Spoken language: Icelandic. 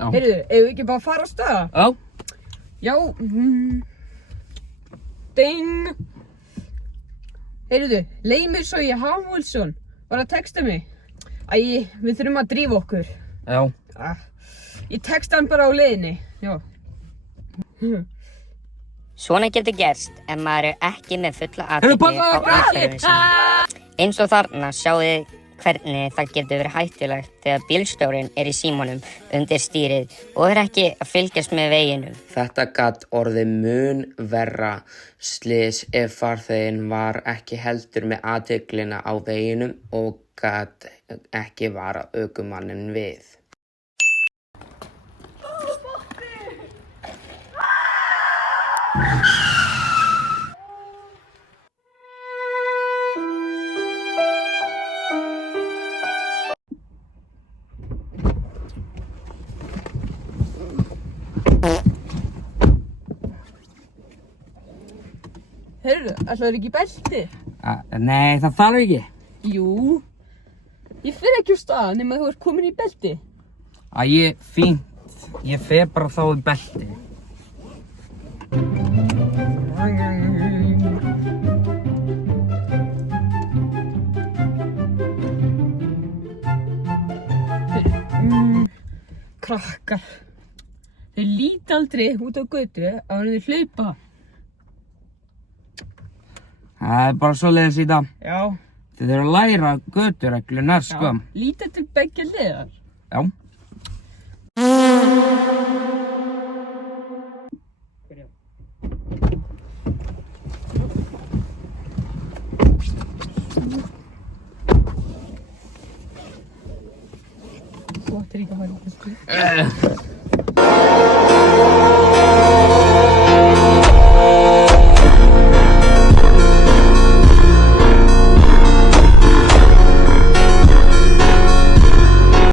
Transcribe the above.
Heyrðu, ef við ekki bara fara á stað? Já. Já. Ding. Heyrðu, Leimur Sogi Hamúlsson var að texta mig. Æ, við þurfum að drífa okkur. Já. Ég texta hann bara á leiðinni. Já. Svona getur gerst ef maður ekki með fulla athygli á umhverfinu sínu. Eins og þarna sjáið þið hvernig það getur verið hættulegt þegar bílstjórinn í símanum undir stýrið og ekki að fylgjast með veginum. Þetta gat orðið mun verra slys ef farþeginn var ekki heldur með athyglina á veginum og gat ekki varað ökumanninn við. Heyrðu, ætlaðu ekki í belti? Nei, það þarf ekki. Jú. Ég fer ekki á stað nema þú ert komin í belti. Fínt. Ég fer bara þá í belti. Krakkar. Þeir líta aldrei út á götu áður en þeir hlaupa. Það er bara svoleiðis í dag. Já. Þið þurfa að læra götureglunar, sko. Líta til beggja hliðar. Já. Þú ættir ekki að fara í belti.